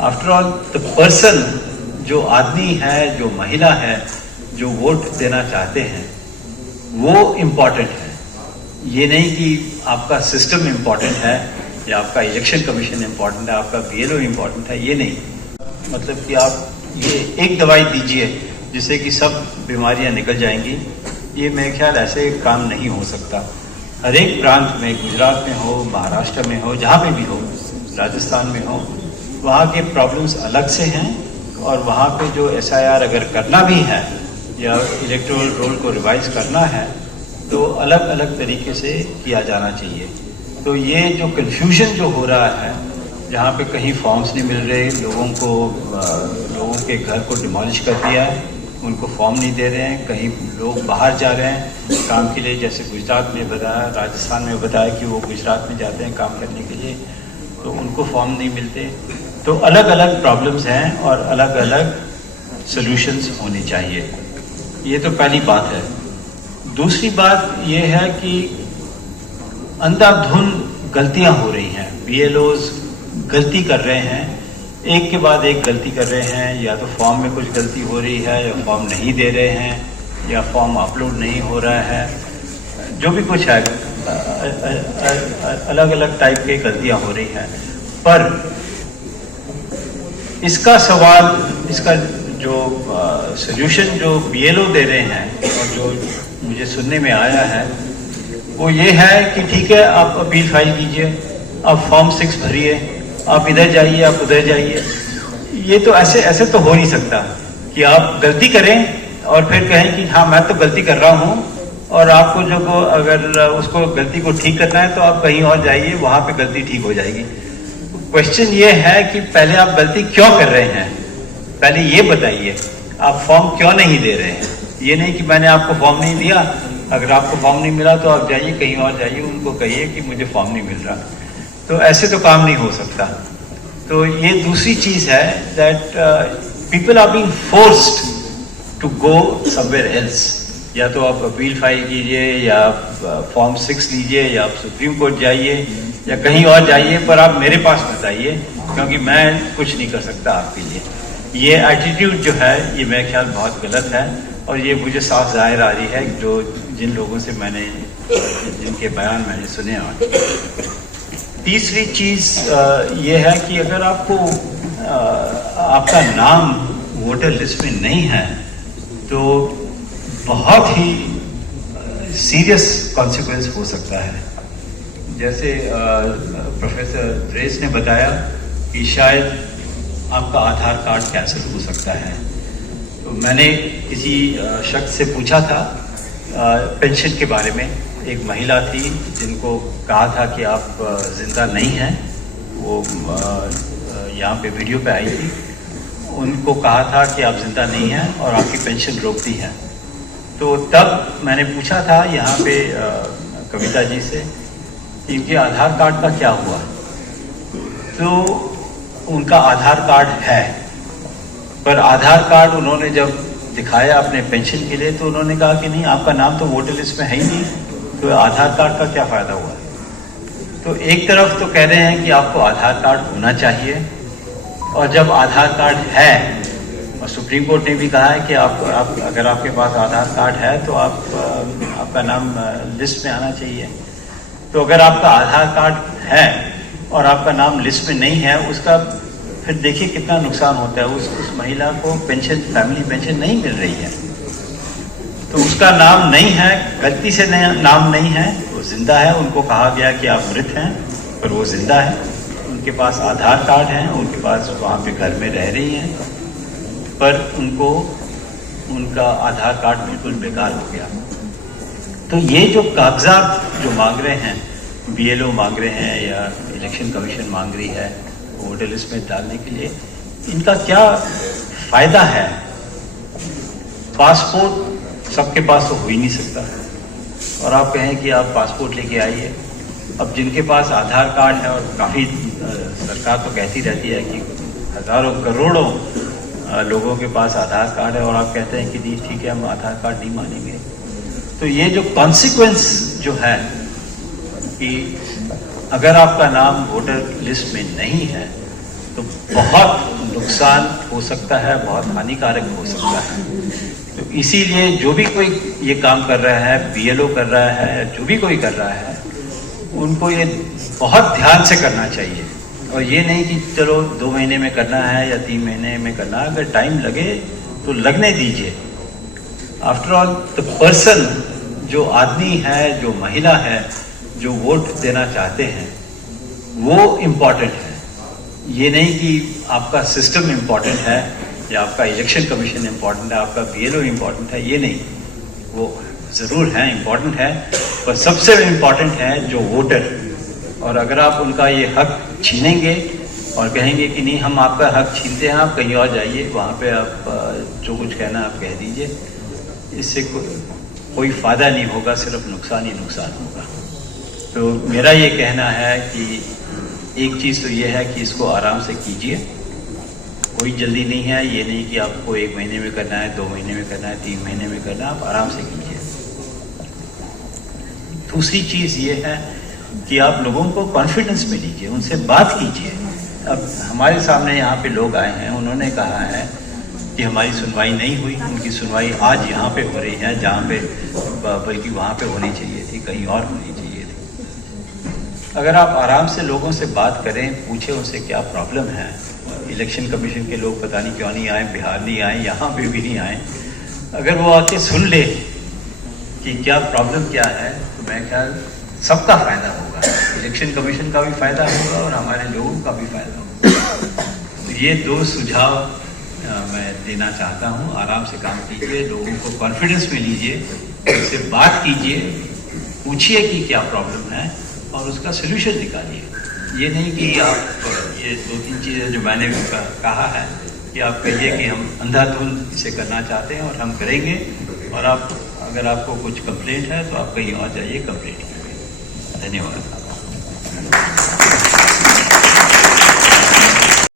After all the person, जो आदमी है, जो महिला है, जो वोट देना चाहते हैं, वो इम्पॉर्टेंट है। ये नहीं कि आपका सिस्टम इम्पॉर्टेंट है या आपका इलेक्शन कमीशन इम्पॉर्टेंट है, आपका BLO इम्पॉर्टेंट है, ये नहीं। मतलब कि आप ये एक दवाई दीजिए जिससे कि सब बीमारियां निकल जाएंगी, ये मेरे ख्याल ऐसे काम नहीं हो सकता। हर एक प्रांत में, गुजरात में हो, महाराष्ट्र में हो, जहाँ पे भी हो, राजस्थान में हो, वहाँ के प्रॉब्लम्स अलग से हैं और वहाँ पे जो SIR अगर करना भी है या इलेक्टोरल रोल को रिवाइज करना है तो अलग अलग तरीके से किया जाना चाहिए। तो ये जो कन्फ्यूजन जो हो रहा है, जहाँ पे कहीं फॉर्म्स नहीं मिल रहे, लोगों के घर को डिमोलिश कर दिया है, उनको फॉर्म नहीं दे रहे हैं, कहीं लोग बाहर जा रहे हैं काम के लिए, जैसे गुजरात में बताया, राजस्थान में बताया कि वो गुजरात में जाते हैं काम करने के लिए, तो उनको फॉर्म नहीं मिलते। तो अलग अलग प्रॉब्लम्स हैं और अलग अलग सॉल्यूशंस होने चाहिए। ये तो पहली बात है। दूसरी बात ये है कि अंधाधुन गलतियां हो रही हैं, BLOs गलती कर रहे हैं, एक के बाद एक गलती कर रहे हैं। या तो फॉर्म में कुछ गलती हो रही है, या फॉर्म नहीं दे रहे हैं, या फॉर्म अपलोड नहीं हो रहा है, जो भी कुछ है, अलग अलग टाइप की गलतियां हो रही हैं। पर इसका सवाल, इसका जो सॉल्यूशन जो BLO दे रहे हैं और जो मुझे सुनने में आया है वो ये है कि ठीक है, आप अपील फाइल कीजिए, आप फॉर्म 6 भरिए, आप इधर जाइए, आप उधर जाइए। ये तो ऐसे तो हो नहीं सकता कि आप गलती करें और फिर कहें कि हाँ मैं तो गलती कर रहा हूँ, और आपको जो को अगर उसको गलती को ठीक करना है तो आप कहीं और जाइए, वहां पे गलती ठीक हो जाएगी। क्वेश्चन ये है कि पहले आप गलती क्यों कर रहे हैं, पहले ये बताइए, आप फॉर्म क्यों नहीं दे रहे हैं। ये नहीं कि मैंने आपको फॉर्म नहीं दिया, अगर आपको फॉर्म नहीं मिला तो आप जाइए कहीं और जाइए, उनको कहिए कि मुझे फॉर्म नहीं मिल रहा। तो ऐसे तो काम नहीं हो सकता। तो ये दूसरी चीज है that people are being forced to go somewhere else. या तो आप अपील फाइल कीजिए, या फॉर्म 6 लीजिए, या आप सुप्रीम कोर्ट जाइए, या कहीं और जाइए, पर आप मेरे पास मत आइए क्योंकि मैं कुछ नहीं कर सकता आपके लिए। ये एटीट्यूड जो है ये मेरे ख्याल बहुत गलत है, और ये मुझे साफ जाहिर आ रही है जो जिन लोगों से जिनके बयान मैंने सुने। और तीसरी चीज ये है कि अगर आपको आपका नाम वोटर लिस्ट में नहीं है तो बहुत ही सीरियस कॉन्सिक्वेंस हो सकता है। जैसे प्रोफेसर रेस ने बताया कि शायद आपका आधार कार्ड कैंसिल हो सकता है। तो मैंने किसी शख्स से पूछा था पेंशन के बारे में। एक महिला थी जिनको कहा था कि आप जिंदा नहीं हैं, वो यहाँ पे वीडियो पे आई थी, उनको कहा था कि आप जिंदा नहीं हैं और आपकी पेंशन रोक दी है। तो तब मैंने पूछा था यहाँ पे कविता जी से कि इनके आधार कार्ड का क्या हुआ। तो उनका आधार कार्ड है, पर आधार कार्ड उन्होंने जब दिखाया अपने पेंशन के लिए तो उन्होंने कहा कि नहीं, आपका नाम तो वोटर लिस्ट में है ही नहीं, तो आधार कार्ड का क्या फायदा हुआ। तो एक तरफ तो कह रहे हैं कि आपको आधार कार्ड होना चाहिए, और जब आधार कार्ड है, और सुप्रीम कोर्ट ने भी कहा है कि आप अगर आपके पास आधार कार्ड है तो आपका नाम लिस्ट में आना चाहिए। तो अगर आपका आधार कार्ड है और आपका नाम लिस्ट में नहीं है, उसका फिर देखिए कितना नुकसान होता है। उस महिला को पेंशन, फैमिली पेंशन नहीं मिल रही है, तो उसका नाम नहीं है, गलती से नाम नहीं है, वो जिंदा है। उनको कहा गया कि आप मृत हैं, पर वो जिंदा है, उनके पास आधार कार्ड है, उनके पास वहाँ पे घर में रह रही हैं, पर उनको उनका आधार कार्ड बिल्कुल बेकार हो गया। तो ये जो कागजात जो मांग रहे हैं, BLO मांग रहे हैं या इलेक्शन कमीशन मांग रही है वोटर लिस्ट में डालने के लिए, इनका क्या फायदा है। पासपोर्ट सबके पास तो हो ही नहीं सकता, और आप कहें कि आप पासपोर्ट लेके आइए। अब जिनके पास आधार कार्ड है, और काफ़ी सरकार तो कहती रहती है कि हजारों करोड़ों लोगों के पास आधार कार्ड है, और आप कहते हैं कि जी ठीक है, हम आधार कार्ड नहीं मानेंगे। तो ये जो कॉन्सिक्वेंस जो है कि अगर आपका नाम वोटर लिस्ट में नहीं है तो बहुत नुकसान हो सकता है, बहुत हानिकारक हो सकता है। तो इसीलिए जो भी कोई ये काम कर रहा है, बीएलओ कर रहा है, जो भी कोई कर रहा है, उनको ये बहुत ध्यान से करना चाहिए। और ये नहीं कि चलो 2 महीने में करना है या 3 महीने में करना है, अगर टाइम लगे तो लगने दीजिए। आफ्टर ऑल द पर्सन, जो आदमी है, जो महिला है, जो वोट देना चाहते हैं, वो इम्पॉर्टेंट है। ये नहीं कि आपका सिस्टम इम्पॉर्टेंट है या आपका इलेक्शन कमीशन इम्पॉर्टेंट है, आपका बीएलओ इम्पॉर्टेंट है, ये नहीं। वो ज़रूर है, इम्पॉर्टेंट है, पर सबसे इम्पॉर्टेंट है जो वोटर। और अगर आप उनका ये हक छीनेंगे और कहेंगे कि नहीं हम आपका हक छीनते हैं, आप कहीं और जाइए, वहाँ पे आप जो कुछ कहना आप कह दीजिए, इससे कोई फ़ायदा नहीं होगा, सिर्फ नुकसान ही नुकसान होगा। तो मेरा ये कहना है कि एक चीज़ तो ये है कि इसको आराम से कीजिए, कोई जल्दी नहीं है। ये नहीं कि आपको 1 महीने में करना है, 2 महीने में करना है, 3 महीने में करना है, आप आराम से कीजिए। दूसरी चीज़ ये है कि आप लोगों को कॉन्फिडेंस में लीजिए, उनसे बात कीजिए। अब हमारे सामने यहाँ पे लोग आए हैं, उन्होंने कहा है कि हमारी सुनवाई नहीं हुई, उनकी सुनवाई आज यहाँ पे हो रही है, जहाँ पे बल्कि वहाँ पे होनी चाहिए थी, कहीं और होनी चाहिए थी। अगर आप आराम से लोगों से बात करें, पूछे उनसे क्या प्रॉब्लम है। इलेक्शन कमीशन के लोग पता नहीं क्यों नहीं आए, बिहार नहीं आए, यहाँ पे भी नहीं आए। अगर वो आके सुन ले कि क्या प्रॉब्लम क्या है, तो मैं ख्याल सबका फायदा होगा, इलेक्शन कमीशन का भी फायदा होगा और हमारे लोगों का भी फायदा होगा। तो ये 2 सुझाव मैं देना चाहता हूँ। आराम से काम कीजिए, लोगों को कॉन्फिडेंस में लीजिए, उनसे बात कीजिए, पूछिए कि क्या प्रॉब्लम है और उसका सोल्यूशन निकालिए। ये नहीं कि आप ये 2-3 चीज़ें जो मैंने कहा है कि आप कहिए कि हम अंधाधुंध इसे करना चाहते हैं और हम करेंगे, और आप अगर आपको कुछ कंप्लेंट है तो आप कहीं और जाइए, कंप्लेंट कीजिए। धन्यवाद।